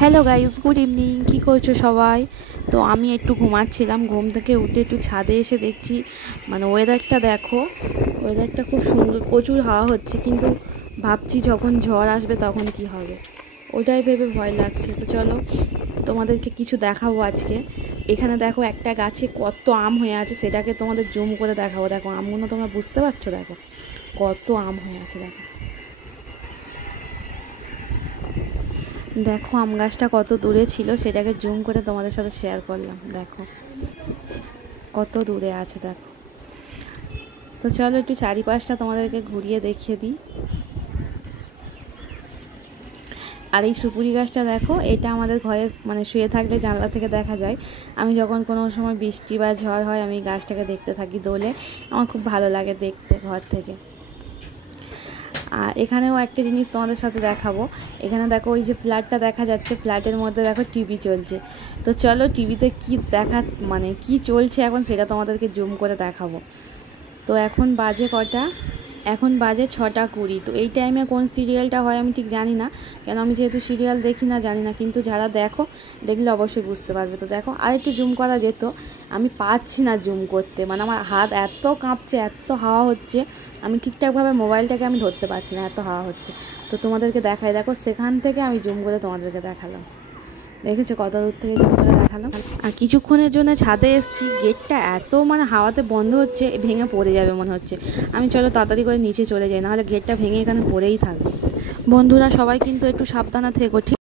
Hello guys, good evening. কী করছো সবাই? তো আমি একটু ঘুমাচ্ছিলাম, ঘুম থেকে উঠে একটু ছাদে এসে দেখছি মানে ওয়েদারটা দেখো, ওয়েদারটা খুব সুন্দর, প্রচুর হাওয়া হচ্ছে, কিন্তু ভাবছি যখন ঝড় আসবে তখন কি হবে, ওটাই ভেবে ভয় লাগছে। তো চলো তোমাদেরকে কিছু দেখাবো আজকে। এখানে দেখো একটা গাছে কত আম হয়ে আছে, সেটাকে তোমাদের জুম করে দেখাবো। দেখো আমগুলো তোমরা বুঝতে পারছো, দেখো কত আম হয়ে আছে। দেখো দেখো আম গাছটা কত দূরে ছিল, সেটাকে জুম করে তোমাদের সাথে শেয়ার করলাম। দেখো কত দূরে আছে, দেখো। তো চলো একটু চারিপাশটা তোমাদেরকে ঘুরিয়ে দেখিয়ে দিই। আর এই সুপুরি গাছটা দেখো, এটা আমাদের ঘরে মানে শুয়ে থাকলে জানলা থেকে দেখা যায়। আমি যখন কোনো সময় বৃষ্টি বা ঝড় হয়, আমি গাছটাকে দেখতে থাকি দোলে, আমার খুব ভালো লাগে দেখতে ঘর থেকে। আর এখানেও একটা জিনিস তোমাদের সাথে দেখাবো। এখানে দেখো ওই যে ফ্ল্যাটটা দেখা যাচ্ছে, ফ্ল্যাটের মধ্যে দেখো টিভি চলছে। তো চলো টিভিতে কি দেখা মানে কি চলছে এখন, সেটা তোমাদেরকে জুম করে দেখাবো। তো এখন বাজে কটা, এখন বাজে 6:20। তো এই টাইমে কোন সিরিয়ালটা হয় আমি ঠিক জানি না, কেন আমি যেহেতু সিরিয়াল দেখি না, জানি না, কিন্তু যারা দেখো দেখলে অবশ্যই বুঝতে পারবে। তো দেখো আর একটু জুম করা যেত, আমি পাচ্ছি না জুম করতে, মানে আমার হাত এত কাঁপছে, এত হাওয়া হচ্ছে, আমি ঠিকঠাকভাবে মোবাইলটাকে আমি ধরতে পারছি না, এত হাওয়া হচ্ছে। তো তোমাদেরকে দেখাই, দেখো সেখান থেকে আমি জুম করে তোমাদেরকে দেখালাম। দেখেছো কত দূর থেকে জুম করে দেখালাম। আর কিছুক্ষণের জন্য ছাদে এসেছি, গেটটা এত মানে হাওয়াতে বন্ধ হচ্ছে, ভেঙে পড়ে যাবে মনে হচ্ছে। আমি চলো তাড়াতাড়ি করে নিচে চলে যাই, নাহলে গেটটা ভেঙে এখানে পড়েই থাকবে। বন্ধুরা সবাই কিন্তু একটু সাবধানে থেকো, ঠিক?